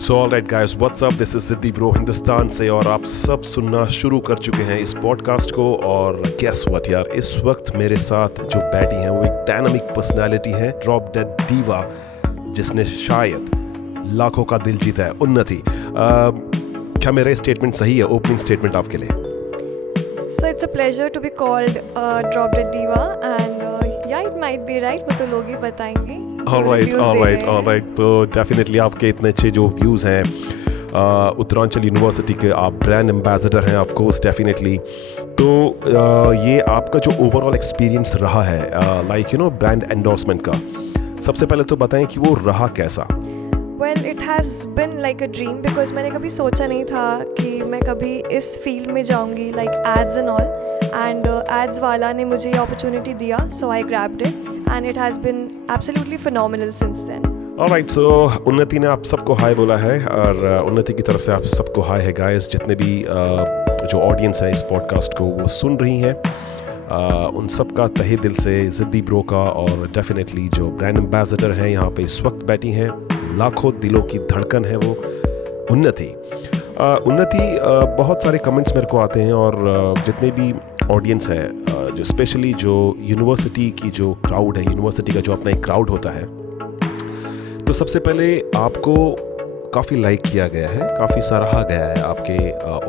So alright guys, what's up, this is Siddhi bro Hindustan से और आप सब सुनना शुरू कर चुके हैं इस पॉडकास्ट को। और गेस व्हाट यार, इस वक्त मेरे साथ जो बैठी हैं वो एक डायनामिक पर्सनालिटी है, ड्रॉप डेड डीवा, जिसने शायद लाखों का दिल जीता है, उन्नति। क्या मेरा स्टेटमेंट सही है, ओपनिंग स्टेटमेंट आपके लिए? So it's a pleasure to be called Drop Dead Diva and yeah, it might be right, वो तो लोग ही बताएंगे। ऑलराइट। तो डेफिनेटली आपके इतने अच्छे जो व्यूज़ हैं, उत्तरांचल यूनिवर्सिटी के आप ब्रांड एम्बेसडर हैं, ऑफ कोर्स डेफिनेटली। तो ये आपका जो ओवरऑल एक्सपीरियंस रहा है लाइक ब्रांड एंडोर्समेंट का, सबसे पहले तो बताएं कि वो रहा कैसा? Well, it has been like a dream because मैंने कभी सोचा नहीं था कि मैं कभी इस फील्ड में जाऊंगी, like ads and all, and ads वाला ने मुझे ये opportunity दिया, so I grabbed it and it has been absolutely phenomenal since then. Alright, so Unnati ने आप सबको हाय बोला है और उन्नति की तरफ से आप सबको हाय है गाइस। जितने भी जो ऑडियंस है इस पॉडकास्ट को वो सुन रही हैं, उन सब का तहे दिल से सिद्धि ब्रो का, और डेफिनेटली जो ब्रांड एम्बेसडर हैं यहाँ पे इस वक्त बैठी हैं, लाखों दिलों की धड़कन है वो उन्नति। बहुत सारे कमेंट्स मेरे को आते हैं और जितने भी ऑडियंस है, जो स्पेशली जो यूनिवर्सिटी की जो क्राउड है, यूनिवर्सिटी का जो अपना एक क्राउड होता है, तो सबसे पहले आपको काफ़ी लाइक किया गया है, काफ़ी सराहा गया है आपके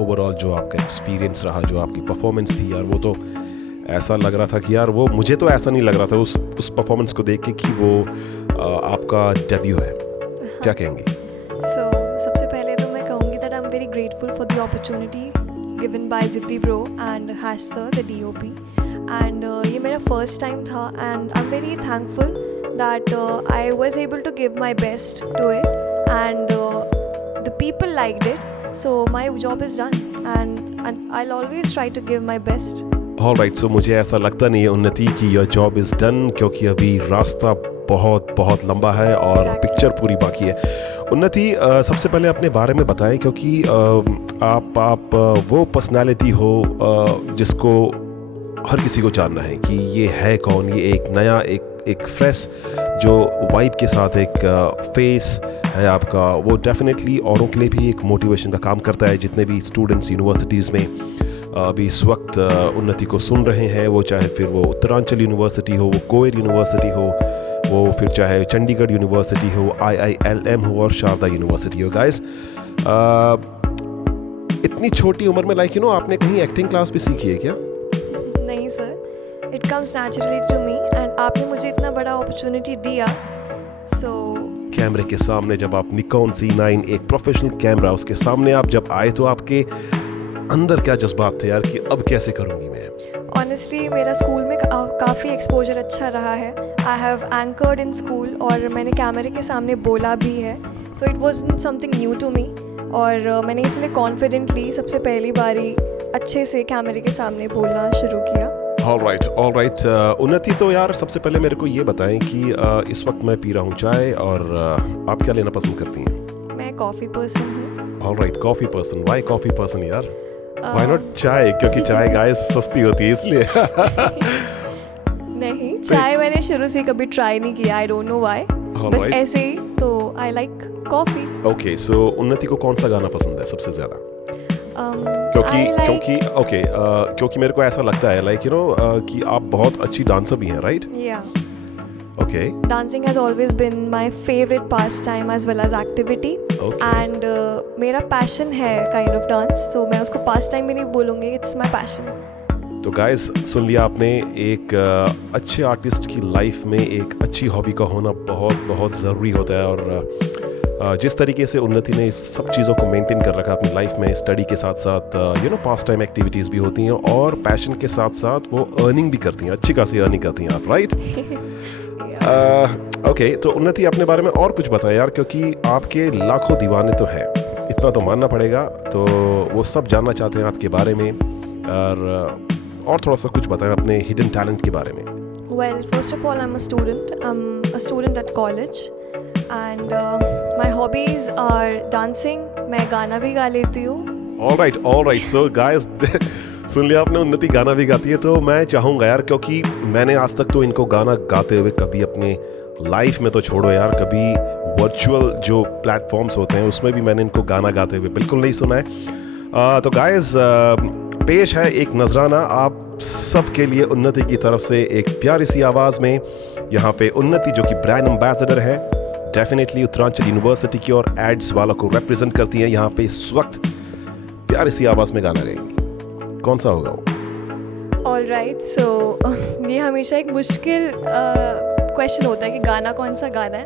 ओवरऑल जो आपका एक्सपीरियंस रहा, जो आपकी परफॉर्मेंस थी यार, वो तो ऐसा लग रहा था कि यार वो, मुझे तो ऐसा नहीं लग रहा था उस परफॉर्मेंस को देख के कि वो आपका डेब्यू है। क्या कहेंगी? So सबसे पहले तो मैं कहूँगी that I'm very grateful for the opportunity given by Siddhi Bro and Hash Sir, the DOP, and ये मेरा first time था and I'm very thankful that I was able to give my best to it and the people liked it, so my job is done and I'll always try to give my best. Alright, so मुझे ऐसा लगता नहीं है उन्नति कि your job is done, क्योंकि अभी रास्ता बहुत लंबा है और पिक्चर पूरी बाकी है। उन्नति, सबसे पहले अपने बारे में बताएं, क्योंकि आप वो पर्सनालिटी हो जिसको हर किसी को जानना है कि ये है कौन, ये एक नया एक फ्रेश जो वाइब के साथ एक फेस है आपका, वो डेफिनेटली औरों के लिए भी एक मोटिवेशन का काम करता है। जितने भी स्टूडेंट्स यूनिवर्सिटीज़ में अभी इस वक्त उन्नति को सुन रहे हैं, वो चाहे फिर वो उत्तरांचल यूनिवर्सिटी हो, वो कोयर यूनिवर्सिटी हो, वो फिर चाहे चंडीगढ़ यूनिवर्सिटी हो, IILM हो और शारदा यूनिवर्सिटी हो। गाइस, इतनी छोटी उम्र में लाइक आपने कहीं एक्टिंग क्लास भी सीखी है क्या? नहीं sir, it comes naturally to me and आपने मुझे इतना बड़ा अपॉर्चुनिटी दिया, सो कैमरे के सामने जब आप निकॉन C9, एक प्रोफेशनल कैमरा, उसके सामने आप जब आए तो आपके अंदर क्या जज्बात थे यार कि अब कैसे करूँगी मैं? ऑनेस्टली मेरा स्कूल में काफ़ी एक्सपोजर अच्छा रहा है। I have anchored in school और मैंने कैमरे के सामने बोला भी है, so it was something new to me और मैंने इसलिए कॉन्फिडेंटली सबसे पहली बारी अच्छे से कैमरे के सामने बोलना शुरू किया। ऑलराइट, उन्नति, तो यार सबसे पहले मेरे को ये बताएं कि इस वक्त मैं पी रहा हूँ चाय, और आप क्या लेना पसंद करती हैं? मैं कॉफ़ी पर्सन हूँ। Alright, coffee person. Why coffee person यार? Why not chai? क्योंकि चाय गाइस सस्ती होती है इसलिए। नहीं, चाय मैंने शुरू से कभी ट्राई नहीं किया, आई डोंट नो व्हाई, बस ऐसे ही, तो आई लाइक कॉफ़ी। ओके, सो उन्नति को कौन सा गाना पसंद है सबसे ज़्यादा? क्योंकि मेरे को ऐसा लगता है लाइक कि आप बहुत अच्छी डांसर भी हैं, राइट? या okay, dancing has always been my favorite pastime as well as activity. Okay. And मेरा passion है kind of dance, so मैं उसको pastime भी नहीं बोलूँगी, it's my passion. तो गाइस, सुन लिया आपने, एक अच्छे आर्टिस्ट की लाइफ में एक अच्छी हॉबी का होना बहुत ज़रूरी होता है, और जिस तरीके से उन्नति ने इस सब चीज़ों को मेंटेन कर रखा अपनी लाइफ में, स्टडी के साथ साथ पास टाइम एक्टिविटीज़ भी होती हैं और पैशन के साथ साथ वो अर्निंग भी करती हैं, अच्छी खासी अर्निंग करती हैं आप, राइट? ओके, तो उन्नति अपने बारे में और कुछ बताएं यार, क्योंकि आपके लाखों दीवाने तो हैं, इतना तो मानना पड़ेगा, तो वो सब जानना चाहते हैं आपके बारे में, और थोड़ा सा कुछ बताएं अपने हिडन टैलेंट के बारे में। Well, first of all, I'm a student at college and my hobbies are dancing. मैं गाना भी गा लेती हूँ। ऑलराइट, सो गाइस, सुन लिया आपने, उन्नति गाना भी गाती है, तो मैं चाहूँगा यार, क्योंकि मैंने आज तक तो इनको गाना गाते हुए कभी अपने लाइफ में तो छोड़ो यार, कभी वर्चुअल जो प्लेटफॉर्म्स होते हैं उसमें भी मैंने इनको गाना गाते हुए बिल्कुल नहीं सुना है। तो गाइस पेश है एक नजराना आप सबके लिए उन्नति की तरफ से एक प्यारी सी आवाज में। यहाँ पे उन्नति जो कि ब्रांड एम्बेसडर है, डेफिनेटली उत्तरांचल यूनिवर्सिटी की और एड्स वालों को रिप्रेजेंट करती हैं। यहाँ पे इस वक्त प्यारी सी आवाज में गाना गाएंगी, कौन सा होगा वो? ऑलराइट, सो ये हमेशा एक मुश्किल क्वेश्चन होता है कि गाना कौन सा गाना है।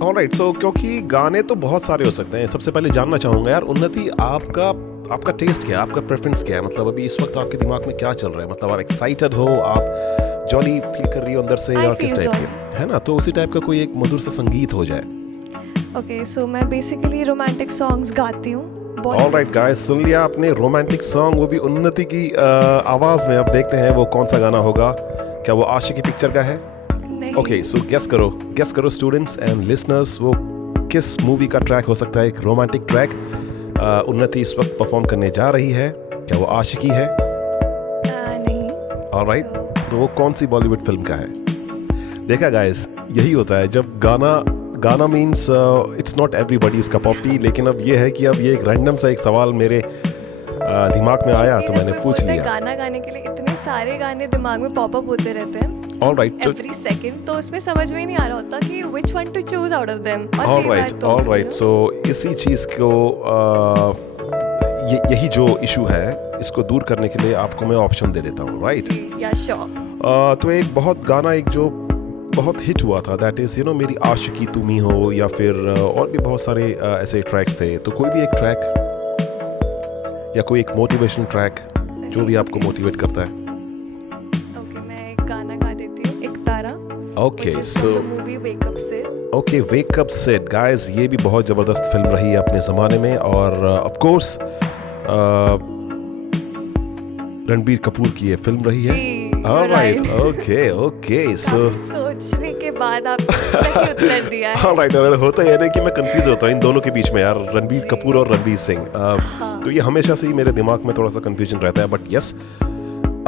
ऑलराइट, सो क्योंकि गाने तो बहुत सारे हो सकते हैं, सबसे पहले जानना चाहूंगा यार उन्नति, आपका टेस्ट क्या है, आपका प्रेफरेंस क्या है? मतलब अभी इस वक्त आपके दिमाग में क्या चल रहा है? मतलब आप एक्साइटेड हो, आप जॉली फील कर रही हो अंदर से, या किस टाइप के है ना? तो उसी टाइप का कोई एक मधुर सा संगीत हो जाए। ओके, सो मैं बेसिकली रोमांटिक सॉन्ग्स गाती हूँ। ऑलराइट गाइस, सुन लिया आपने, रोमांटिक सॉन्ग, वो भी उन्नति की आवाज में। अब देखते हैं वो कौन सा गाना होगा, क्या वो आशिकी पिक्चर का है? ओके, सो गेस करो स्टूडेंट्स एंड लिसनर्स, वो किस मूवी का ट्रैक हो सकता है, एक रोमांटिक ट्रैक उन्नति इस वक्त परफॉर्म करने जा रही है। क्या वो आशिकी है? नहीं। ऑलराइट, तो वो कौन सी बॉलीवुड फिल्म का है? देखा गाइस, यही होता है जब गाना means it's not everybody's cup of T. लेकिन अब ये है कि अब ये एक रैंडम सा एक सवाल मेरे दिमाग में आया तो मैंने पूछ लिया। गाना गाने के लिए इतने सारे गाने दिमाग में पॉपअप होते रहते हैं ऑलराइट एवरी सेकंड, तो उसमें समझ में ही नहीं आ रहा होता कि which one to choose out of them. Alright, so इसी चीज को यही जो इशू है इसको दूर करने के लिए आपको मैं ऑप्शन दे देता हूँ, राइट? या श्योर। तो एक बहुत गाना एक जो बहुत हिट हुआ था, दैट इज मेरी आशिकी तुम ही हो, या फिर और भी बहुत सारे ऐसे ट्रैक्स थे। तो कोई भी एक ट्रैक या कोई एक मोटिवेशन ट्रैक जो भी आपको मोटिवेट करता है। ओके, मैं एक गाना गा देती हूँ, Ek Tara. Okay, so movie Wake Up Sid. Okay, Wake Up Sid guys, ये भी बहुत जबरदस्त फिल्म रही है अपने जमाने में, और ऑफ कोर्स रणबीर कपूर की ये फिल्म रही है। ऑलराइट, ओके, सो सोचने के बाद आपने सही उत्तर दिया है। ऑलराइट, होता है ना कि मैं कंफ्यूज होता हूँ इन दोनों के बीच में यार, रणबीर कपूर और रणवीर सिंह। तो ये हमेशा से ही मेरे दिमाग में थोड़ा सा कंफ्यूजन रहता है, बट यस,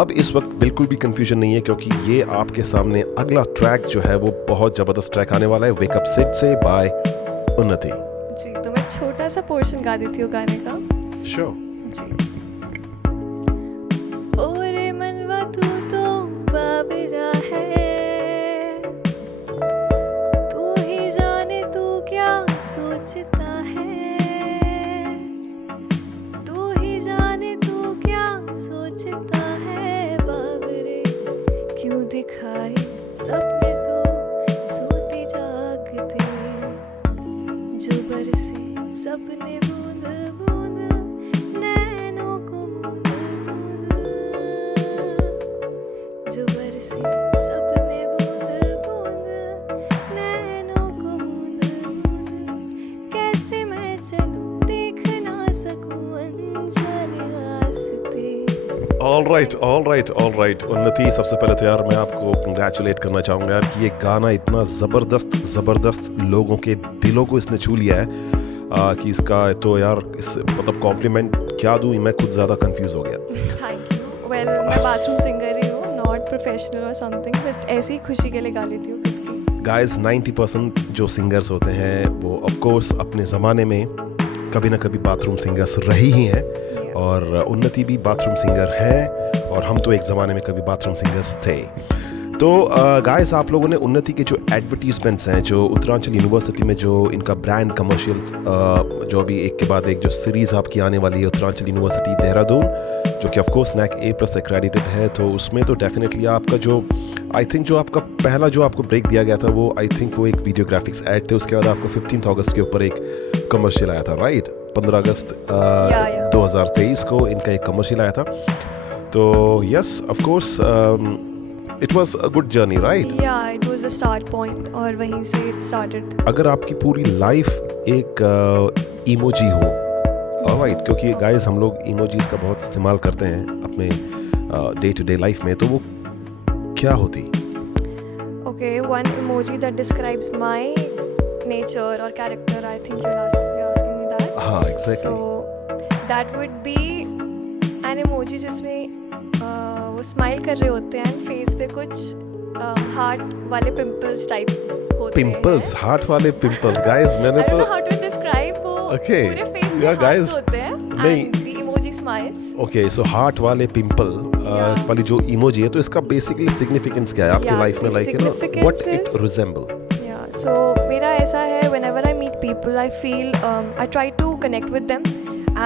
अब इस वक्त बिल्कुल भी कंफ्यूजन नहीं है, क्योंकि ये आपके सामने अगला ट्रैक जो है वो बहुत जबरदस्त ट्रैक आने वाला है, वेक अप सिड से बाय उन्नति जी। तो मैं छोटा सा पोर्शन गा देती हूँ गाने का। श्योर जी। ओरे मनवा तू तो बाबरा है, तू ही जाने तू क्या सोचता है, तू ही जाने तू क्या सोचता है, बाबरे क्यों दिखाए सपने तो सोते जागते, जो बरसे सपने बूंद बूंद नैनों को मूंद मूंद, जो बरसे सपने बूंद बूंद नैनों को मूंद मूंद, कैसे मैं चलूं देख ना सकूं अनजाने रास्ते। ऑलराइट उन्नति, सबसे पहले तो यार मैं आपको कंग्रेचुलेट करना चाहूँगा यार कि ये गाना इतना ज़बरदस्त लोगों के दिलों को इसने छू लिया है कि इसका तो यार मतलब कॉम्प्लीमेंट क्या दूँ, मैं खुद ज़्यादा कंफ्यूज हो गया। Thank you. वेल, मैं बाथरूम सिंगर ही हूँ, नॉट प्रोफेशनल और समथिंग, बट ऐसी खुशी के लिए गा लेती हूँ खुद की। गाइस, 90% जो सिंगर्स होते हैं वो ऑफ कोर्स अपने ज़माने में कभी ना कभी बाथरूम सिंगर्स रही ही हैं, और उन्नति भी बाथरूम सिंगर है, और हम तो एक ज़माने में कभी बाथरूम सिंगर्स थे। तो गाइस, आप लोगों ने उन्नति के जो एडवर्टीजमेंट्स हैं, जो उत्तरांचल यूनिवर्सिटी में जो इनका ब्रांड कमर्शियल्स, जो अभी एक के बाद एक जो सीरीज़ आपकी आने वाली है उत्तरांचल यूनिवर्सिटी देहरादून, जो कि of course NAC A+ accredited है, तो उसमें तो डेफिनेटली आपका जो आई थिंक जो आपका पहला जो आपको ब्रेक दिया गया था वो आई थिंक वो एक वीडियो ग्राफिक्स ऐड थे। उसके बाद आपको 15 अगस्त के ऊपर एक कमर्शियल आया था, राइट? 15 अगस्त 2023 को इनका एक कमर्शियल आया था। तो yes, of course it was a good journey, right? Yeah, it was the start point, और वहीं से इट स्टार्टेड। अगर आपकी पूरी लाइफ एक इमोजी हो, ऑलराइट, क्योंकि गाइस हम लोग इमोजीज का बहुत इस्तेमाल करते हैं अपने डे टू डे लाइफ में, तो वो क्या होती? Okay, one emoji that describes my nature और character, I think you're asking me that. हाँ, exactly. So that would be an emoji जिसमें वो स्माइल कर रहे होते हैं, फेस पे कुछ हार्ट वाले पिंपल्स टाइप होते पिंपल्स, हार्ट वाले पिंपल्स गाइस, मैंने I don't तो know how to describe वो Okay. पूरे face में Yeah, guys. hearts होते हैं नहीं। and the emoji smiles. Okay, so heart वाले पिंपल Yeah. वाली जो इमोजी है, तो इसका बेसिकली सिग्निफिकेंस क्या है आपकी Yeah, लाइफ में, the like you no significance what it is- resemble? Yeah, so मेरा ऐसा है whenever I meet people I feel I try to connect with them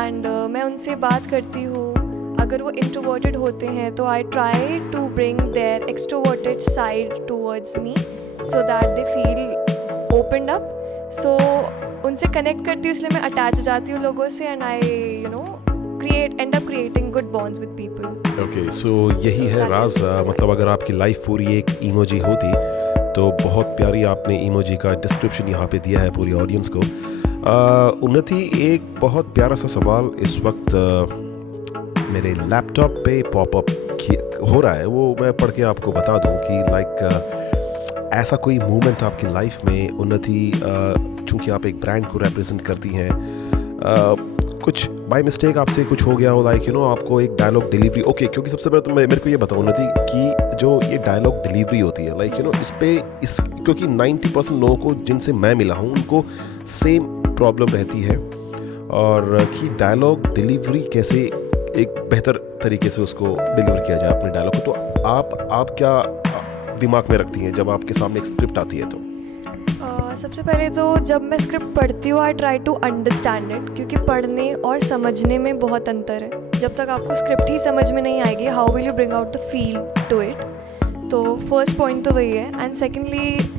and मैं उनसे बात करती हूँ. अगर वो introverted होते हैं तो I try to bring their extroverted side towards me so that they feel opened up. So उनसे connect करती हूँ, इसलिए मैं attach हो जाती हूँ लोगों से and I end up creating good bonds with people. Okay, so यही है That राज। is- मतलब अगर आपकी लाइफ पूरी एक इमोजी होती तो बहुत प्यारी आपने इमोजी का डिस्क्रिप्शन यहाँ पे दिया है पूरी ऑडियंस को। उन्नति, एक बहुत प्यारा सा सवाल इस वक्त मेरे लैपटॉप पे पॉपअप हो रहा है, वो मैं पढ़ के आपको बता दूं कि लाइक ऐसा कोई मोमेंट आपकी लाइफ में उन्नति, चूंकि आप एक ब्रांड को रिप्रेजेंट करती हैं, कुछ बाय मिस्टेक आपसे कुछ हो गया हो, लाइक यू नो आपको एक डायलॉग डिलीवरी, ओके, क्योंकि सबसे पहले तो मेरे को ये बताओ उन्नति कि जो ये डायलॉग डिलीवरी होती है, लाइक यू नो इस क्योंकि 90% लोगों को जिनसे मैं मिला हूँ उनको सेम प्रॉब्लम रहती है, और कि डायलॉग डिलीवरी कैसे एक बेहतर तरीके से उसको डिलीवर किया जाए अपने डायलॉग को। तो आप क्या दिमाग में रखती हैं जब आपके सामने एक स्क्रिप्ट आती है तो? सबसे पहले तो जब मैं स्क्रिप्ट पढ़ती हूँ I try to understand it, क्योंकि पढ़ने और समझने में बहुत अंतर है। जब तक आपको स्क्रिप्ट ही समझ में नहीं आएगी, how will you bring out the feel to it? तो फर्स्ट पॉइंट तो वही है। And secondly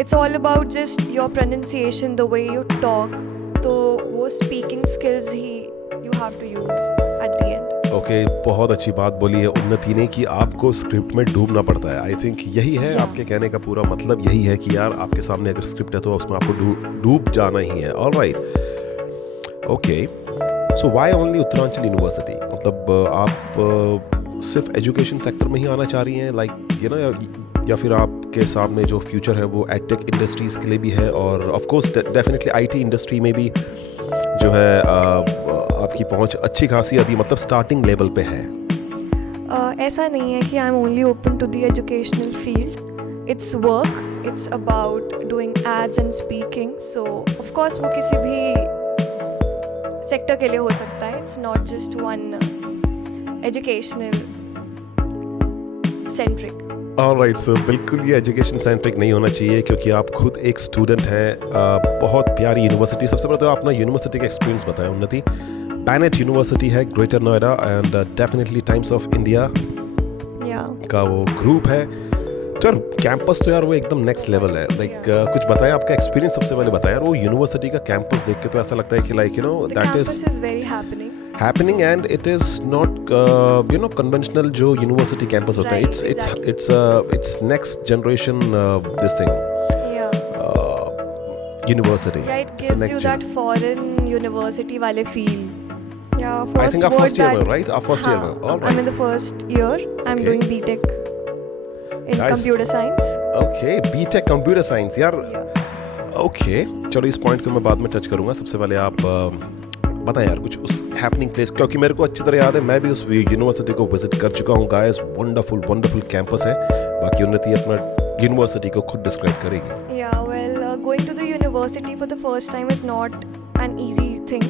it's all about just your pronunciation, the way you talk, तो वो स्पीकिंग स्किल्स ही you have to use at the end. Okay, बहुत अच्छी बात बोली है उन्नति ने कि आपको स्क्रिप्ट में डूबना पड़ता है। आई थिंक यही है आपके कहने का पूरा मतलब, यही है कि यार आपके सामने अगर स्क्रिप्ट है तो उसमें आपको डूब जाना ही है। Alright, okay, so why only Uttaranchal university? मतलब आप सिर्फ एजुकेशन सेक्टर में ही आना चाह रही हैं, लाइक यू नो, या फिर आपके सामने जो फ्यूचर है वो एडटेक इंडस्ट्रीज़ के लिए भी है, और of course definitely IT industry में भी जो है आपकी पहुंच अच्छी खासी अभी मतलब स्टार्टिंग लेवल पे है? ऐसा नहीं है कि I am only open to the educational field. It's work, it's about doing ads and speaking, so of course वो किसी भी सेक्टर के लिए हो सकता है। It's not just one educational centric. Alright, so बिल्कुल ये एजुकेशन सेंट्रिक नहीं होना चाहिए, क्योंकि आप खुद एक स्टूडेंट हैं। बहुत प्यारी यूनिवर्सिटी। सबसे पहले तो आप अपना यूनिवर्सिटी का एक्सपीरियंस बताएं उन्नति। बैनेट यूनिवर्सिटी है greater Noida, and definitely times of India का वो ग्रुप है। तो यार कैंपस तो यार वो एकदम नेक्स्ट लेवल है। लाइक कुछ बताएं आपका एक्सपीरियंस, सबसे पहले बताएं यार। वो यूनिवर्सिटी का कैंपस देख के तो ऐसा लगता है कि like you know that is very happening and it is not you know conventional जो university campus होता है। Right, it's next generation this thing university. Yeah, it It's the gives next you gen. that foreign university वाले feel. Yeah, I first think our word first year that- में, right? Our first year हाँ, में. All I'm right. in the first year. I'm Okay. doing BTech in Guys- computer science. Okay, BTech computer science यार। Yeah. Okay, चलो इस point को मैं बाद में टच करूंगा। सबसे पहले आप बताएं यार कुछ उस हैपनिंग प्लेस, क्योंकि मेरे को अच्छी तरह याद है, मैं भी उस यूनिवर्सिटी को विजिट कर चुका हूँ। गाइस, वंडरफुल कैंपस है। बाकी उन्नति अपना यूनिवर्सिटी को खुद डिस्क्राइब करेगी। Yeah, well, going to the university for the first time is not an easy thing.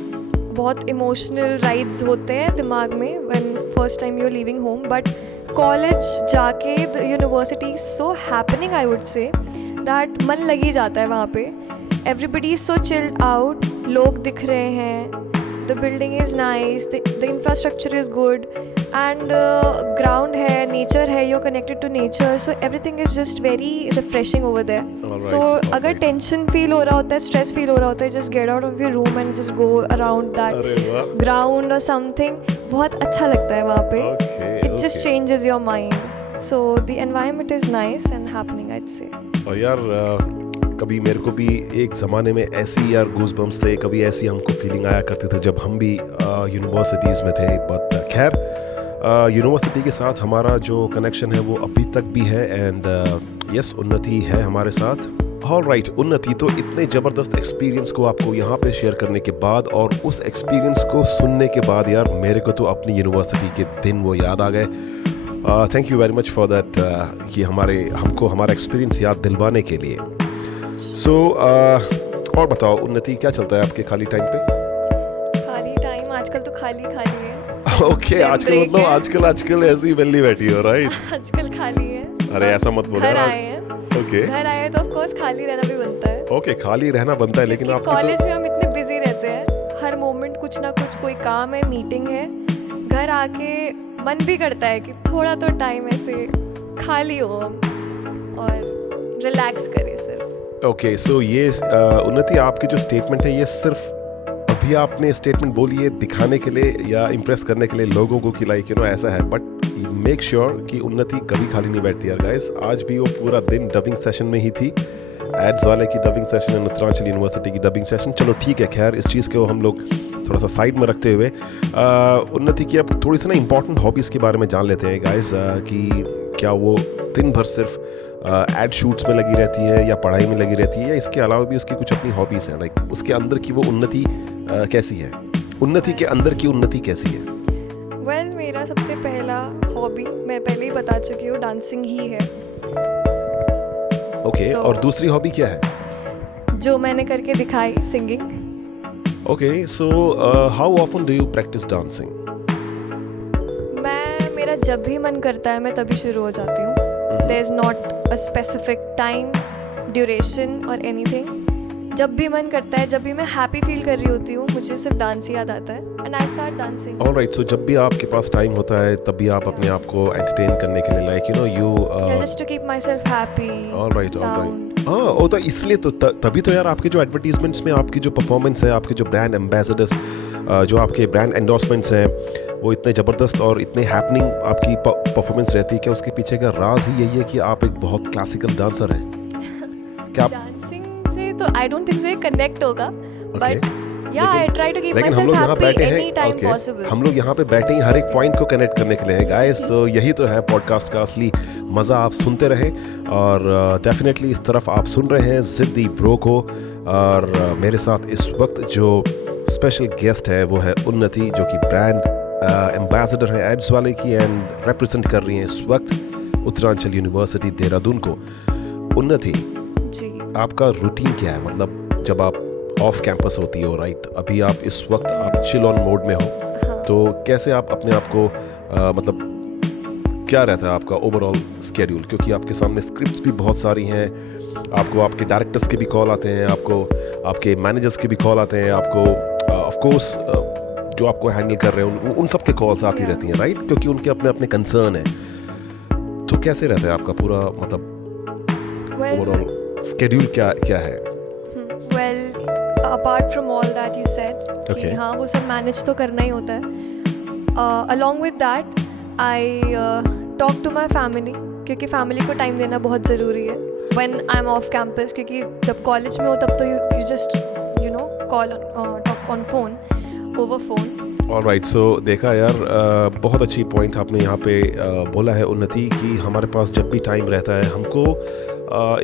बहुत इमोशनल राइड्स होते हैं दिमाग में when first time you're leaving home, but college जाके the university is so happening, I would say, that मन लग ही जाता है वहाँ पे। Everybody is so chilled out, लोग दिख रहे हैं, the building is nice, the infrastructure is good, and ground है, nature है, you're connected to nature, so everything is just very refreshing over there. Alright, So अगर alright. टेंशन फील हो रहा होता है, स्ट्रेस फील हो रहा होता है, just get out of your room and just go around that अरे वाह। ground or something. बहुत अच्छा लगता है वहाँ पे। Okay, It just okay. changes your mind. So the environment is nice and happening, I'd say. और यार कभी मेरे को भी एक ज़माने में ऐसी यार गूज़बम्स थे, कभी ऐसी हमको फीलिंग आया करते थे जब हम भी यूनिवर्सिटीज़ में थे। बट खैर यूनिवर्सिटी के साथ हमारा जो कनेक्शन है वो अभी तक भी है, एंड यस उन्नति है हमारे साथ। ऑलराइट उन्नति, तो इतने ज़बरदस्त एक्सपीरियंस को आपको यहाँ पे शेयर करने के बाद और उस एक्सपीरियंस को सुनने के बाद यार मेरे को तो अपनी यूनिवर्सिटी के दिन वो याद आ गए। Thank you very much for that कि हमको हमारा एक्सपीरियंस याद दिलवाने के लिए। सो और बताओ उन्नति, क्या चलता है आपके खाली टाइम पे? खाली टाइम आजकल तो खाली है। ओके, आजकल मतलब आजकल ऐसी वेली बैठी हो, राइट? आजकल खाली है। अरे ऐसा मत बोलो। घर आए हैं। ओके घर आए तो ऑफ कोर्स खाली रहना भी बनता है। ओके, खाली रहना बनता है, लेकिन आप कॉलेज में हम इतने बिजी रहते हैं, हर मोमेंट कुछ ना कुछ, कोई काम है, मीटिंग है। घर आके मन भी करता है कि थोड़ा तो टाइम ऐसे खाली हो हम और रिलैक्स करें सिर्फ। ओके, सो ये उन्नति, आपकी जो स्टेटमेंट है ये सिर्फ अभी आपने स्टेटमेंट बोली है दिखाने के लिए या इम्प्रेस करने के लिए लोगों को कि लाइक ऐसा है, बट मेक श्योर कि उन्नति कभी खाली नहीं बैठती यार गाइस। आज भी वो पूरा दिन डबिंग सेशन में ही थी, एड्स वाले की डबिंग सेशन और उत्तरांचल यूनिवर्सिटी की डबिंग सेशन। चलो ठीक है, खैर इस चीज़ को हम लोग थोड़ा सा साइड में रखते हुए उन्नति की अब थोड़ी सी ना इंपॉर्टेंट हॉबीज़ के बारे में जान लेते हैं गाइस, कि क्या वो दिन भर सिर्फ एड शूट्स में लगी रहती है या पढ़ाई में लगी रहती है, या इसके अलावा भी उसकी कुछ अपनी हॉबीज़ हैं, लाइक उसके अंदर की वो उन्नति कैसी है, उन्नति के अंदर की उन्नति कैसी है? वेल, मेरा सबसे पहला हॉबी मैं पहले ही बता चुकी हूँ, डांसिंग ही है। ओके, और दूसरी हॉबी क्या है? जो मैंने करके दिखाई, singing. Okay, so how often do you practice dancing? मेरा जब भी मन करता है मैं तभी शुरू हो जाती हूँ। There is not a specific time, duration और एनीथिंग। जब भी मन करता है, जब भी मैं हैप्पी फील कर रही होती हूँ, मुझे सिर्फ डांस याद आता है and I start dancing. Alright, so जब भी आपके पास टाइम होता है तभी आप अपने आप को एंटरटेन करने के लिए like you just to keep myself happy. Alright. हाँ, वो तो इसलिए तो तभी तो यार आपके जो एडवर्टीजमेंट्स में आपकी जो परफॉर्मेंस है, आपके जो ब्रांड एम्बेसडर्स, जो आपके ब्रांड एंडोर्समेंट्स हैं, वो इतने ज़बरदस्त और इतने हैपनिंग आपकी परफॉर्मेंस रहती है कि उसके पीछे का राज ही यही है कि आप एक बहुत क्लासिकल डांसर हैं। क्या डांसिंग से तो आई डोंट थिंक सो ये कनेक्ट होगा, but yeah I try to keep my hmm self लोग यहाँ हैप्पी बैठे एनी हैं, टाइम पॉसिबल। हम लोग यहाँ पे बैठे ही हर एक पॉइंट को कनेक्ट करने के लिए हैं गाइस, तो यही तो है पॉडकास्ट का असली मज़ा। आप सुनते रहें और डेफिनेटली इस तरफ आप सुन रहे हैं जिद्दी ब्रो को, और मेरे साथ इस वक्त जो स्पेशल गेस्ट है वो है उन्नति, जो कि ब्रांड एम्बेसडर है एड्स वाले की एंड रिप्रेजेंट कर रही हैं इस वक्त उत्तरांचल यूनिवर्सिटी देहरादून को। उन्नति जी, आपका रूटीन क्या है, मतलब जब आप ऑफ कैंपस होती हो, राइट? अभी आप इस वक्त आप चिल ऑन मोड में हो, हाँ। तो कैसे आप अपने आप को मतलब क्या रहता है आपका ओवरऑल स्केड्यूल? क्योंकि आपके सामने स्क्रिप्ट्स भी बहुत सारी हैं, आपको आपके डायरेक्टर्स के भी कॉल आते हैं, आपको आपके मैनेजर्स के भी कॉल आते हैं, आपको ऑफ कोर्स जो आपको हैंडल कर रहे हैं उन सब के कॉल्स आती रहती हैं, राइट? क्योंकि उनके अपने अपने कंसर्न हैं। तो कैसे रहता है आपका पूरा मतलब ओवरऑल स्केड्यूल क्या है? Well, apart from all that you said कि हाँ वो सब मैनेज तो करना ही होता है। Along with that I talk to my family, क्योंकि फैमिली को टाइम देना बहुत ज़रूरी है when I am off campus, क्योंकि जब कॉलेज में हो तब तो you just call talk on phone, over phone. Alright, so देखा यार, बहुत अच्छी पॉइंट आपने यहाँ पे बोला है उन्नति, कि हमारे पास जब भी टाइम रहता है हमको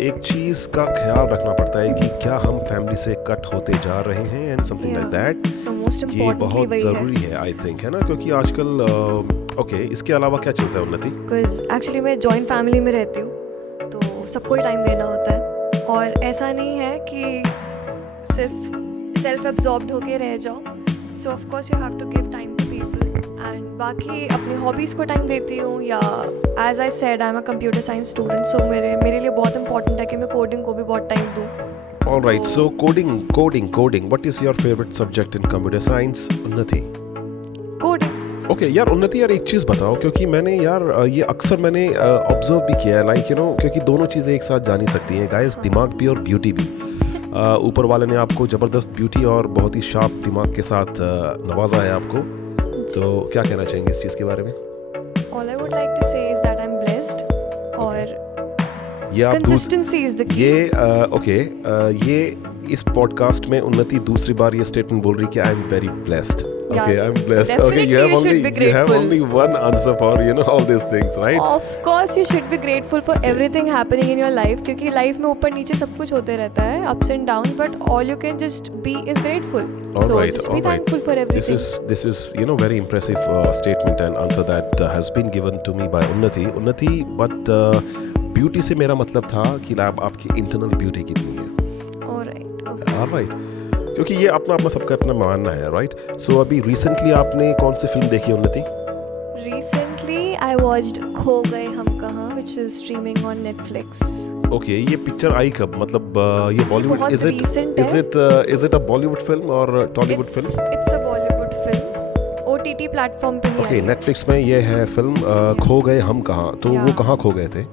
एक चीज़ का ख्याल रखना पड़ता है कि क्या हम फैमिली से कट होते जा रहे हैं एंड समथिंग लाइक दैट। ये बहुत ज़रूरी है आई थिंक, है ना? क्योंकि आजकल ओके, इसके अलावा क्या चलता है उन्नति? बिकॉज एक्चुअली मैं जॉइंट फैमिली में रहती हूँ, तो सबको ही टाइम देना होता है, और ऐसा नहीं है कि सिर्फ सेल्फ एब्जॉर्ब्ड होके रह जाओ। So of course you have to give time to people, and बाकी अपनी हॉबीज़ को टाइम देती हूँ, या as I said I am a computer science student, so मेरे लिए बहुत इंपॉर्टेंट है कि मैं कोडिंग को भी बहुत टाइम दूँ। Alright, so coding what is your favourite subject in computer science उन्नति? कोडिंग। ओके यार उन्नति, यार एक चीज़ बताओ, क्योंकि मैंने यार ये अक्सर मैंने ऑब्जर्व भी किया है, लाइक क्योंकि दोनों चीज़ें एक साथ जा नहीं सकती हैं गाइस, दिमाग भी और ब्यूटी भी। ऊपर वाले ने आपको ज़बरदस्त ब्यूटी और बहुत ही शार्प दिमाग के साथ नवाजा है आपको, तो क्या कहना चाहेंगे इस चीज़ के बारे में? All I would like to say is that I'm blessed, और ये आप consistency is the key. ये इस पॉडकास्ट में उन्नति दूसरी बार ये स्टेटमेंट बोल रही है कि I am very blessed. Okay, I'm blessed. Okay, you have only one answer for all these things, right? Of course, you should be grateful for everything happening in your life, क्योंकि life में ऊपर नीचे सब कुछ होते रहता है, ups and downs, but all you can just be is grateful. So just be thankful for everything. This is very impressive statement and answer that has been given to me by Unnati, but beauty से मेरा मतलब था कि आपकी internal beauty कितनी है, right, क्योंकि ये अपना अपना सबका अपना मानना है, राइट. सो अभी रिसेंटली आपने कौन सी फिल्म देखी उन्नति? Recently, I watched खो गए हम कहाँ, which is streaming on Netflix. Okay, ये पिक्चर आई कब? मतलब ये बॉलीवुड, बहुत इज recent है. इट अ बॉलीवुड फिल्म और Tollywood film? It's a Bollywood film. OTT platform पे ही ओके, आई है. नेटफ्लिक्स में ये है फिल्म खो गए हम कहाँ. तो वो Yeah. कहाँ खो गए थे?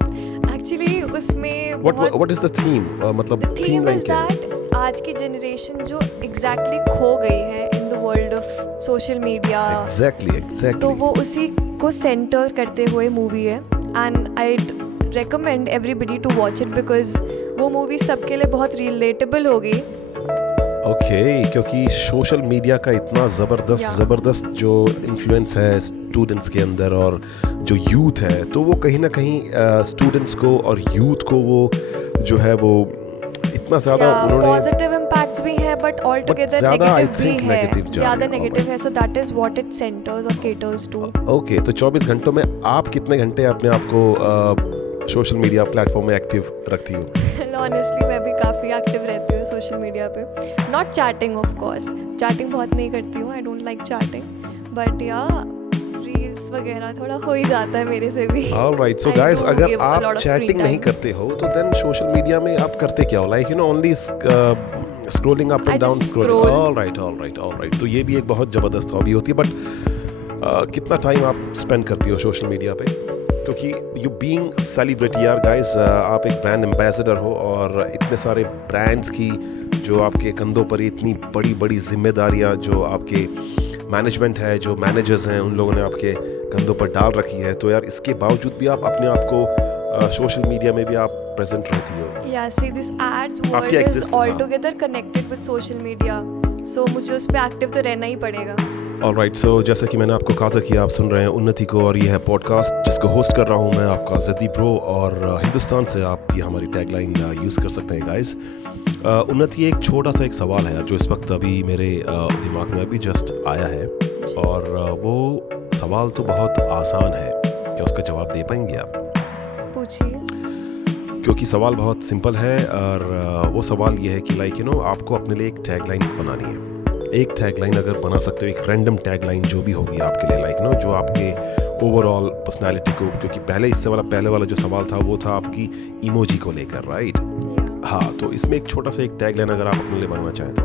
Actually उसमें व्हाट इज द थीम? मतलब The theme theme line is क्या है? that आज की जनरेशन जो exactly खो गई है in the world of social media. Exactly. तो वो उसी को सेंटर करते हुए मूवी है and I recommend everybody to watch it because वो मूवी सबके लिए बहुत रिलेटेबल होगी. ओके, क्योंकि सोशल मीडिया का इतना Yeah. ज़बरदस्त जो इन्फ्लुएंस है स्टूडेंट्स के अंदर और जो यूथ है, तो वो कहीं ना कहीं स्टूडेंट्स को और यूथ को वो जो है वो इतना ज़्यादा उन्होंने पॉजिटिव इम्पैक्ट्स भी है बट ऑल टुगेदर ज़्यादा, I नेगेटिव भी think, है. negative जा ज़्यादा रहे हैं. नेगेटिव है, so that is what it centres और केटर्स टू. ओके, तो 24 घंटों में आप कितने घंटे अपने आप को सोशल मीडिया प्लेटफॉर्म में एक्टिव रखती हो? ऑनेस्टली मैं भी काफ़ी एक्टिव रहती हूँ सोशल मीडिया पे. Not chatting of course, chatting बहुत नहीं करती हूँ. I don't like chatting but या रील्स वगैरह थोड़ा हो ही जाता है मेरे से भी. Alright, so I guys, do अगर give a आप lot of screen चैटिंग नहीं time. करते हो तो देन सोशल मीडिया में आप करते क्या हो? Like only scrolling up I and down just scrolling. scroll. Alright. तो ये भी एक बहुत ज़बरदस्त हॉबी होती है. बट कितना टाइम आप स्पेंड करती हो सोशल मीडिया पे? क्योंकि यू बीइंग सेलिब्रिटी यार गाइस, आप एक ब्रांड एम्बेसडर हो और इतने सारे ब्रांड्स की जो आपके कंधों पर इतनी बड़ी बड़ी जिम्मेदारियां जो आपके मैनेजमेंट है, जो मैनेजर्स हैं, उन लोगों ने आपके कंधों पर डाल रखी है. तो यार इसके बावजूद भी आप अपने आप को सोशल मीडिया में भी आप प्रेजेंट रहती हो. Yeah, see this ads world आपके is exist, हाँ. altogether connected with social media. So मुझे उस पे एक्टिव तो रहना ही पड़ेगा. ऑलराइट, सो जैसा कि मैंने आपको कहा था कि आप सुन रहे हैं उन्नति को और ये है पॉडकास्ट जिसको होस्ट कर रहा हूँ मैं, आपका ज़िद्दी ब्रो. और हिंदुस्तान से आप ये हमारी टैगलाइन यूज़ कर सकते हैं गाइस. उन्नति, एक छोटा सा एक सवाल है जो इस वक्त अभी मेरे दिमाग में अभी जस्ट आया है और वो सवाल तो बहुत आसान है. क्या उसका जवाब दे पाएंगे आप? पूछिए. क्योंकि सवाल बहुत सिंपल है और वो सवाल ये है कि लाइक आपको अपने लिए एक टैगलाइन बनानी है. एक टैगलाइन अगर बना सकते हो, एक रैंडम टैगलाइन जो भी होगी आपके लिए, लाइक जो आपके ओवरऑल पर्सनालिटी को, क्योंकि पहले वाला जो सवाल था वो था आपकी इमोजी को लेकर, राइट? Yeah. हाँ, तो इसमें एक छोटा सा एक टैगलाइन अगर आप अपने लिए बनाना चाहें तो.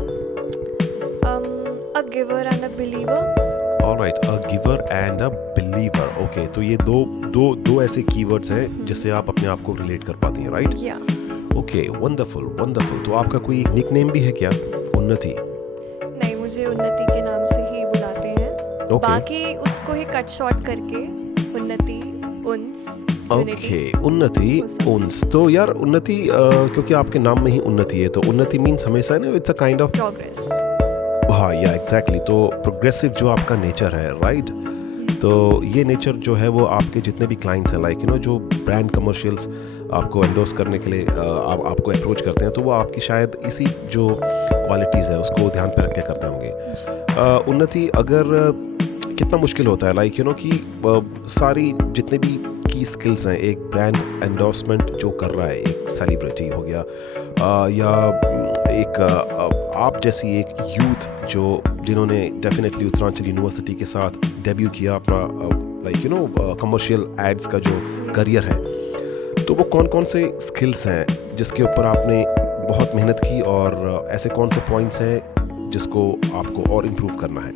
A giver and a believer. Alright, a giver and a believer. Okay, तो ये दो ऐसे कीवर्ड्स हैं जिससे आप अपने आप को रिलेट कर पाती हैं, राइट? Yeah. Okay, wonderful. तो आपका कोई निकनेम भी है क्या, उन्नति? नहीं, मुझे उन्नति के नाम से ही बुलाते हैं. ओके. बाकी उसको ही कट शॉर्ट करके उन्नति, उन्स, ओके, उन्नति, उन्स. तो यार उन्नति, क्योंकि आपके नाम में ही उन्नति है, तो उन्नति मीन्स हमेशा ना it's a kind of, progress. हाँ या एग्जैक्टली. तो प्रोग्रेसिव जो आपका नेचर है, राइट? तो ये नेचर जो है वो आपके जितने भी क्लाइंट्स हैं, लाइक जो ब्रांड कमर्शियल्स आपको एंडोर्स करने के लिए आपको अप्रोच करते हैं, तो वो आपकी शायद इसी जो क्वालिटीज़ है उसको ध्यान पे रख के करते होंगे. उन्नति, अगर कितना मुश्किल होता है लाइक कि सारी जितने भी की स्किल्स हैं, एक ब्रांड एंडोर्समेंट जो कर रहा है, एक सेलिब्रिटी हो गया या एक आप जैसी एक यूथ जिन्होंने डेफिनेटली उत्तरांचल यूनिवर्सिटी के साथ डेब्यू किया अपना लाइक कमर्शियल एड्स का जो करियर है, तो वो कौन कौन से स्किल्स हैं जिसके ऊपर आपने बहुत मेहनत की और ऐसे कौन से पॉइंट्स हैं जिसको आपको और इम्प्रूव करना है?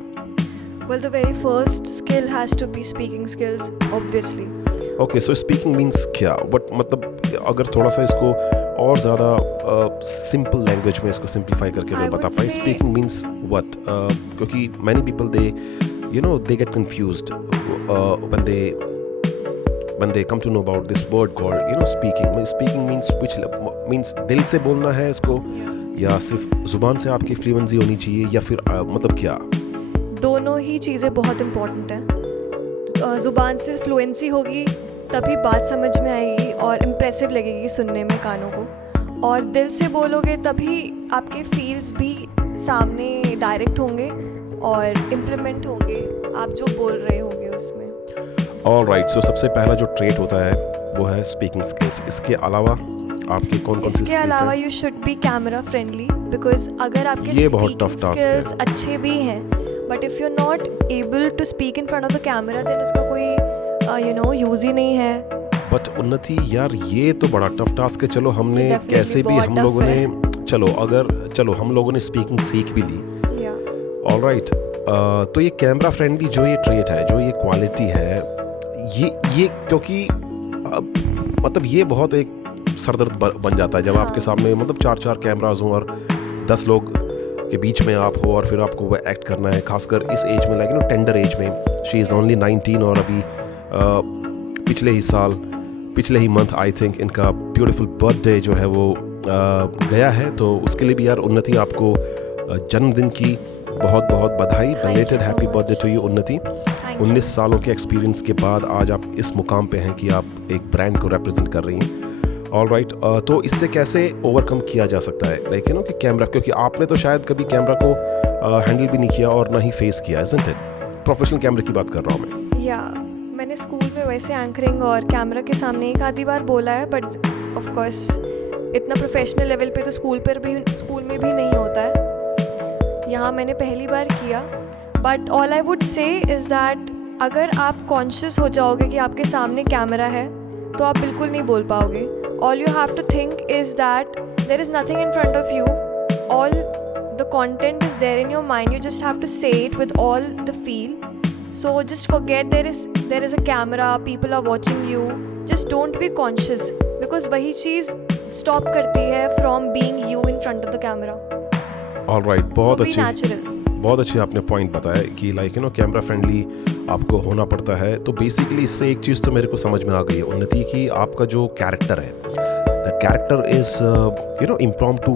Well, the very first skill has to be speaking skills, obviously. Okay, so speaking means क्या? बट मतलब अगर थोड़ा सा इसको और ज़्यादा सिंपल लैंग्वेज में इसको सिंप्लीफाई करके मैं I बता would पाए, say- स्पीकिंग मीन्स व्हाट? क्योंकि many people they get confused when they come to know about this word called speaking. Speaking means दिल से बोलना है इसको, या सिर्फ जुबान से आपकी फ्लुएंसी होनी चाहिए, या फिर मतलब क्या? दोनों ही चीज़ें बहुत इम्पोर्टेंट हैं. ज़ुबान से फ्लुएंसी होगी तभी बात समझ में आएगी और इम्प्रेसिव लगेगी सुनने में कानों को, और दिल से बोलोगे तभी आपके फील्स भी सामने डायरेक्ट होंगे और इम्प्लीमेंट होंगे आप जो बोल रहे होंगे उसमें. ऑलराइट, सो सबसे पहला जो ट्रेट होता है वो है स्पीकिंग स्किल्स। इसके अलावा आपके कौन कौन सी इसके स्किल्स अलावा हैं? You should be camera friendly, because अगर आपके ये बहुत tough स्पीकिंग task है। स्किल्स अच्छे भी हैं but if you not able to speak in front of the camera then उसका कोई यूज़ ही नहीं है। बट उन्नति यार, ये तो बड़ा टफ टास्क है। चलो हमने Definitely कैसे भी बहुत हम tough लोगों है। ने चलो हम लोगों ने स्पीकिंग सीख भी ली, या ऑलराइट। तो ये कैमरा फ्रेंडली जो ये ट्रेट है, जो ये क्वालिटी है, ये क्योंकि मतलब ये बहुत एक सरदर्द बन जाता है जब हाँ। आपके सामने मतलब 4 कैमराज हों और 10 लोग के बीच में आप हो और फिर आपको वो एक्ट करना है, खासकर इस एज में, लाइक टेंडर एज में। शी इज़ ओनली 19 और अभी पिछले ही मंथ आई थिंक इनका ब्यूटीफुल बर्थडे जो है वो गया है। तो उसके लिए भी यार उन्नति, आपको जन्मदिन की बहुत बहुत बधाई, you belated so happy much. Birthday to you Unnati. Thank you. 19 सालों के एक्सपीरियंस के बाद आज आप इस मुकाम पे हैं कि आप एक ब्रांड को रिप्रेजेंट कर रही हैं, ऑलराइट। तो इससे कैसे ओवरकम किया जा सकता है, लाइक कि कैमरा, क्योंकि आपने तो शायद कभी कैमरा को हैंडल भी नहीं किया और ना ही फेस किया, इज़न्ट इट? प्रोफेशनल कैमरे की बात कर रहा हूँ मैं। या मैंने स्कूल में वैसे एंकरिंग और कैमरा के सामने एक आधी बार बोला है, बट ऑफ कोर्स इतना प्रोफेशनल लेवल पे तो स्कूल में भी नहीं होता है। यहाँ मैंने पहली बार किया, बट ऑल आई वुड से इज़ दैट अगर आप कॉन्शियस हो जाओगे कि आपके सामने कैमरा है तो आप बिल्कुल नहीं बोल पाओगे। All you have to think is that there is nothing in front of you, all the content is there in your mind, you just have to say it with all the feel. So just forget there is a camera, people are watching you, just don't be conscious because वही चीज़ stop करती है from being you in front of the camera. Alright, So be natural. बहुत अच्छी आपने point बताया कि like camera friendly आपको होना पड़ता है। तो बेसिकली इससे एक चीज़ तो मेरे को समझ में आ गई है उन्नति, कि आपका जो कैरेक्टर है, that character is impromptu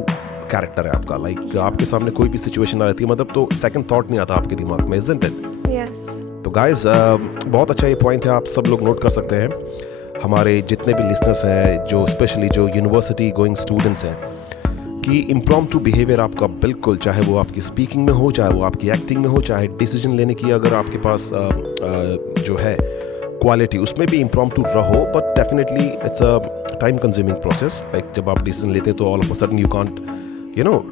character है आपका। लाइक आपके सामने कोई भी सिचुएशन आ जाती है, मतलब तो सेकंड थॉट नहीं आता आपके दिमाग में, इज़न्ट इट? Yes. तो गाइस, बहुत अच्छा ये पॉइंट है, आप सब लोग नोट कर सकते हैं। हमारे जितने भी लिसनर्स हैं, जो स्पेशली जो यूनिवर्सिटी गोइंग स्टूडेंट्स हैं, कि इम्प्रॉम्प्टू बिहेवियर आपका बिल्कुल, चाहे वो आपकी स्पीकिंग में हो, चाहे वो आपकी एक्टिंग में हो, चाहे डिसीजन लेने की अगर आपके पास जो है क्वालिटी, उसमें भी इम्प्रॉम्प्टू रहो, but definitely it's a time consuming process. Like जब आप डिसीजन लेते तो all of a sudden you can't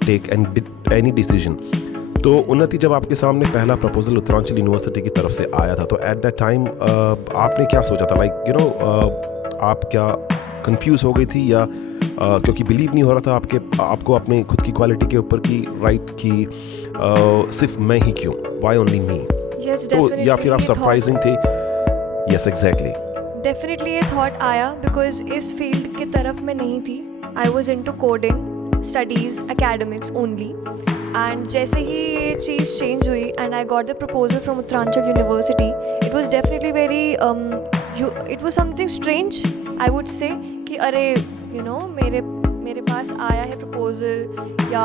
take any decision. तो उन्नति, जब आपके सामने पहला प्रपोजल उत्तरांचल यूनिवर्सिटी की तरफ से आया था, तो एट दैट टाइम आपने क्या सोचा था? लाइक आप क्या कंफ्यूज हो गई थी, या क्योंकि बिलीव नहीं हो रहा था आपको अपने खुद की क्वालिटी के ऊपर की, राइट, कि सिर्फ मैं ही क्यों, वाई ओनली मी? Yes, तो definitely. या फिर आप ये thought- सरप्राइजिंग थे? Yes, exactly. डेफिनेटली ये थॉट आया बिकॉज इस फील्ड की तरफ मैं नहीं थी। I was into coding, studies, academics only. And जैसे ही ये चीज़ चेंज हुई and I got the proposal from Uttaranchal university, it was definitely very it was something strange, I would say कि अरे मेरे पास आया है प्रपोजल, या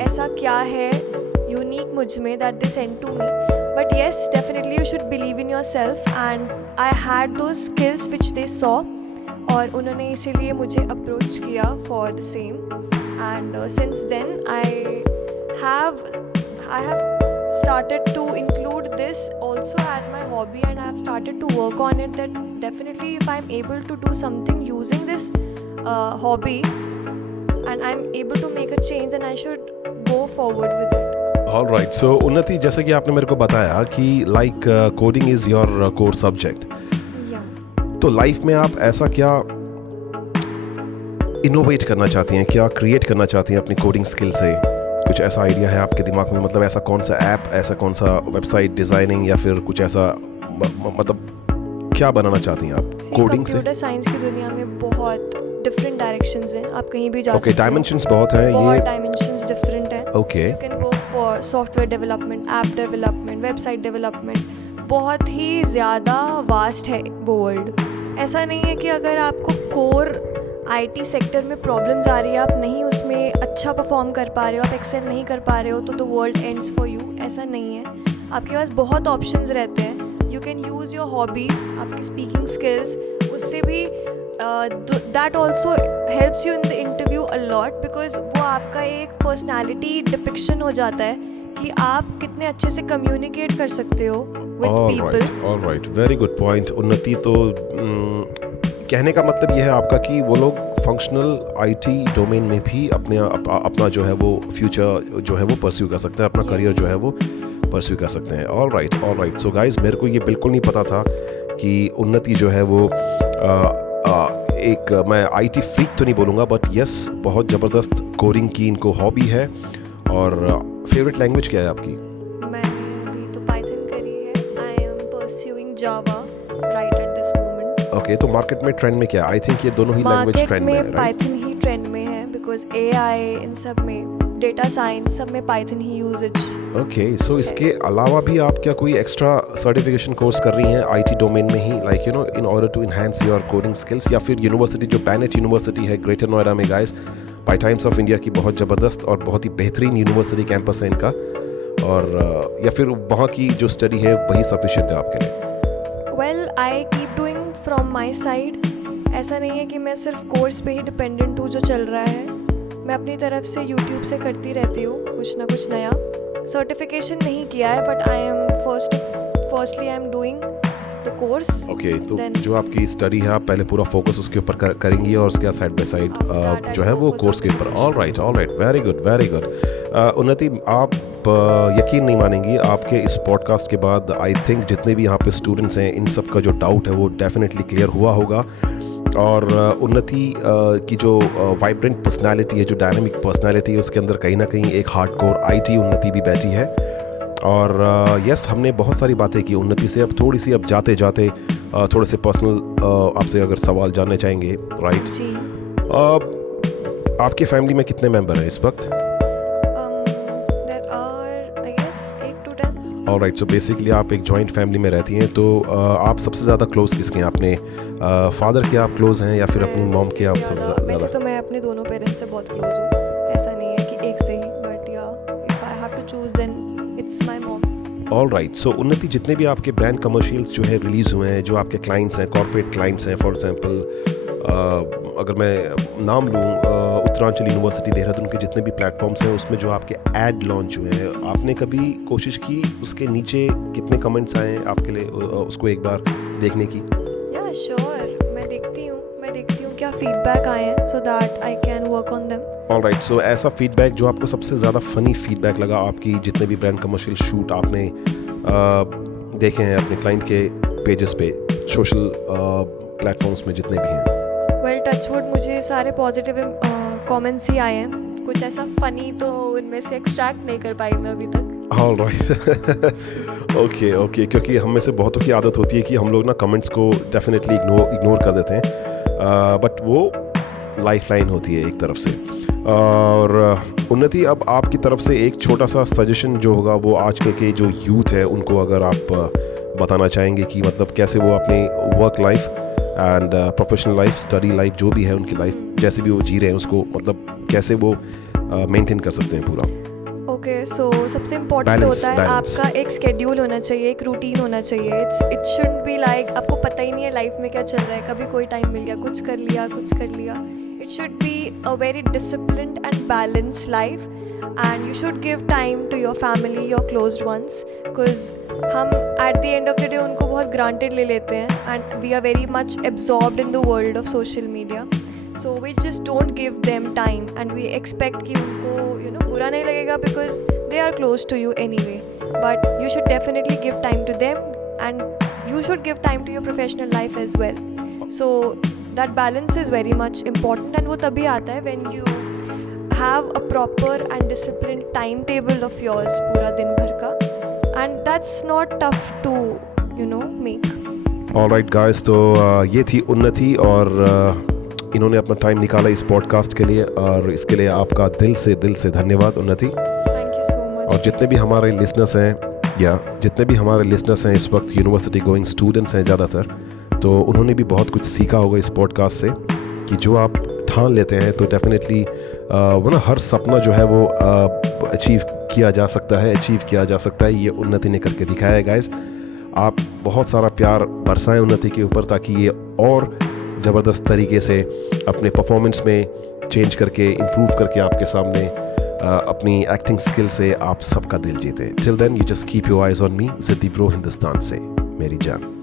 ऐसा क्या है यूनिक मुझ में that they send to me. But yes, definitely you should believe in yourself and I had दो स्किल्स विच दे सॉ, और उन्होंने इसीलिए मुझे अप्रोच किया for the same. And since then I have started to include this also as my hobby, and I have started to work on it, that definitely if I'm able to do something using this hobby and I'm able to make a change, then I should go forward with it. Alright, so Unnati, जैसे कि आपने मेरे को बताया कि like coding is your core subject, Yeah. तो life में आप ऐसा क्या इनोवेट करना चाहती हैं, क्या क्रिएट करना चाहती हैं अपनी कोडिंग स्किल से? कुछ ऐसा आइडिया है आपके दिमाग में? मतलब ऐसा कौन सा ऐप, ऐसा कौन सा वेबसाइट डिज़ाइनिंग, या फिर कुछ ऐसा मतलब क्या बनाना चाहती हैं आप कोडिंग से? कंप्यूटर साइंस की दुनिया में बहुत डिफरेंट डायरेक्शंस हैं, आप कहीं भी जा सकते ओके, हैं। डायमेंशंस बहुत हैं बहुत ये। डायमेंशंस डिफरेंट हैं। Okay, You can go for software development, app development, website development, बहुत ही ज़्यादा वास्ट है वो वर्ल्ड। ऐसा नहीं है कि अगर आपको कोर आईटी सेक्टर में प्रॉब्लम्स आ रही है, आप नहीं उसमें अच्छा परफॉर्म कर पा रहे हो, आप एक्सेल नहीं कर पा रहे हो, तो the world ends for you, ऐसा नहीं है। आपके पास बहुत ऑप्शंस रहते हैं। You can use your hobbies, आपकी स्पीकिंग स्किल्स, उससे भी that also helps you in the interview a lot, because वो आपका एक पर्सनैलिटी डिपिक्शन हो जाता है कि आप कितने अच्छे से कम्युनिकेट कर सकते हो with people. Alright, very good point उन्नति। तो कहने का मतलब ये है आपका कि वो लोग फंक्शनल आईटी डोमेन में भी अपना जो है वो फ्यूचर जो है वो परस्यू कर सकते हैं, अपना करियर जो है वो परस्यू कर सकते हैं। All right. सो गाइज, मेरे को ये बिल्कुल नहीं पता था कि उन्नति जो है वो एक, मैं आईटी फ्रीक तो नहीं बोलूँगा, बट यस, बहुत ज़बरदस्त कोडिंग की इनको हॉबी है। और फेवरेट लैंग्वेज क्या है आपकी? मैंने अभी तो पाइथन करी है। I am pursuing Java right at this moment. Okay, तो मार्केट में ट्रेंड में क्या है? आई थिंक ये दोनों ही लैंग्वेज ट्रेंड में है, मार्केट में पाइथन ही ट्रेंड में है, बिकॉज एआई इन सब में, डेटा साइंस सब में पाइथन ही यूजेज। ओके, सो इसके अलावा भी आप क्या कोई एक्स्ट्रा सर्टिफिकेशन कोर्स कर रही हैं आईटी डोमेन में ही, like you know, in order to enhance your coding skills? या फिर यूनिवर्सिटी जो बैनेट यूनिवर्सिटी है ग्रेटर नोएडा में guys, by Times of India की बहुत ज़बरदस्त और बहुत ही बेहतरीन यूनिवर्सिटी कैंपस है इनका, और या फिर वहाँ की जो स्टडी है वही सफिशिएंट है आपके लिए? Well, I keep doing from my side. ऐसा नहीं है कि मैं सिर्फ कोर्स पे ही डिपेंडेंट हूँ जो चल रहा है। मैं अपनी तरफ से यूट्यूब से करती रहती हूँ कुछ ना कुछ नया। सर्टिफिकेशन नहीं किया है, but I am firstly I am doing the course. Okay, तो जो आपकी स्टडी है आप पहले पूरा फोकस उसके ऊपर करेंगी और उसके साइड बाय साइड जो है वो कोर्स के ऊपर। All right, very good. उन्नति, आप यकीन नहीं मानेंगी, आपके इस पॉडकास्ट के बाद आई थिंक जितने भी यहाँ पे स्टूडेंट्स हैं इन सब का जो डाउट है वो डेफिनेटली क्लियर हुआ होगा। और उन्नति की जो वाइब्रेंट पर्सनालिटी है, जो डायनामिक पर्सनालिटी है, उसके अंदर कहीं ना कहीं एक हार्डकोर आईटी उन्नति भी बैठी है। और यस, हमने बहुत सारी बातें की उन्नति से। अब थोड़ी सी, अब जाते जाते थोड़े से पर्सनल आपसे अगर सवाल जानने चाहेंगे, राइट? जी। आपके फैमिली में कितने मेंबर हैं इस वक्त? There are I guess 8 to 10। All right, so basically आप एक जॉइंट फैमिली में रहती हैं, तो आप सबसे ज़्यादा क्लोज किसके हैं? अपने फादर के आप क्लोज हैं या फिर अपनी मॉम के आप सबसे वैसे ज़्यादा? तो मैं अपने दोनों पेरेंट्स से बहुत क्लोज हूँ, ऐसा नहीं है कि एक से ही, बट या if I have to choose then it's my mom. All right, so Unnati, जितने भी आपके ब्रांड कमर्शियल्स जो है रिलीज़ हुए हैं, जो आपके क्लाइंट्स हैं, कॉर्पोरेट क्लाइंट्स हैं, फॉर एग्जांपल अगर मैं नाम लूँ, उत्तरांचल यूनिवर्सिटी देहरादून के जितने भी प्लेटफॉर्म्स हैं उसमें जो आपके ऐड लॉन्च हुए हैं, आपने कभी कोशिश की उसके नीचे कितने कमेंट्स आए आपके लिए उसको एक बार देखने की? या श्योर, मैं देखती हूँ क्या फीडबैक आए हैं, so that I can work on them. All right, so ऐसा फीडबैक जो आपको सबसे ज़्यादा फ़नी फीडबैक लगा आपकी जितने भी ब्रांड कमर्शियल शूट आपने देखे हैं अपने क्लाइंट के पेजेस पे, सोशल प्लेटफॉर्म्स में जितने भी हैं? वेल, टचवुड, मुझे सारे पॉजिटिव कमेंट्स ही आए हैं। कुछ ऐसा फनी तो उनमें से एक्सट्रैक्ट नहीं कर पाई मैं अभी तक। ऑल राइट, ओके, क्योंकि हम में से बहुतों की आदत होती है कि हम लोग ना कमेंट्स को डेफिनेटली इग्नोर कर देते हैं, बट वो लाइफ लाइन होती है एक तरफ से। और उन्नति, अब आपकी तरफ से एक छोटा सा सजेशन जो होगा वो आजकल के जो यूथ है उनको अगर आप बताना चाहेंगे कि मतलब कैसे वो अपनी work life and professional life, study life, जो भी है उनकी लाइफ जैसे भी वो जी रहे हैं उसको मतलब कैसे वो मेंटेन कर सकते हैं पूरा? ओके, सो सबसे इम्पोर्टेंट होता है आपका एक स्केड्यूल होना चाहिए, एक रूटीन होना चाहिए। इट शुड बी लाइक, आपको पता ही नहीं है लाइफ में क्या चल रहा है, कभी कोई टाइम मिल गया कुछ कर लिया। It should be a very disciplined and balanced life, and you should give time to your family, your closed ones, because हम at the end of the day उनको बहुत ग्रांटेड ले लेते हैं, and we are very much absorbed in the world of social media. So we just don't give them time, and we expect कि उनको बुरा नहीं लगेगा because they are close to you anyway, but you should definitely give time to them, and you should give time to your professional life as well. So that balance is very much important, and वो तभी आता है when you have a proper and discipline time table of yours पूरा दिन भर का, and that's not tough to make. All right guys, तो ये थी उन्नति और इन्होंने अपना टाइम निकाला इस पॉडकास्ट के लिए, और इसके लिए आपका दिल से धन्यवाद उन्नति। Thank you so much. और जितने भी हमारे लिसनर्स हैं इस वक्त यूनिवर्सिटी गोइंग स्टूडेंट्स हैं ज़्यादातर, तो उन्होंने भी बहुत कुछ सीखा होगा इस पॉडकास्ट से कि जो आप ठान लेते हैं तो डेफिनेटली वो ना हर सपना जो है वो अचीव किया जा सकता है। ये उन्नति ने करके दिखाया है गाइस। आप बहुत सारा प्यार बरसाएं उन्नति के ऊपर ताकि ये और ज़बरदस्त तरीके से अपने परफॉर्मेंस में चेंज करके इम्प्रूव करके आपके सामने अपनी एक्टिंग स्किल से आप सबका दिल जीते। Till then you just keep your eyes on me, ज़िद्दी ब्रो हिंदुस्तान से, मेरी जान।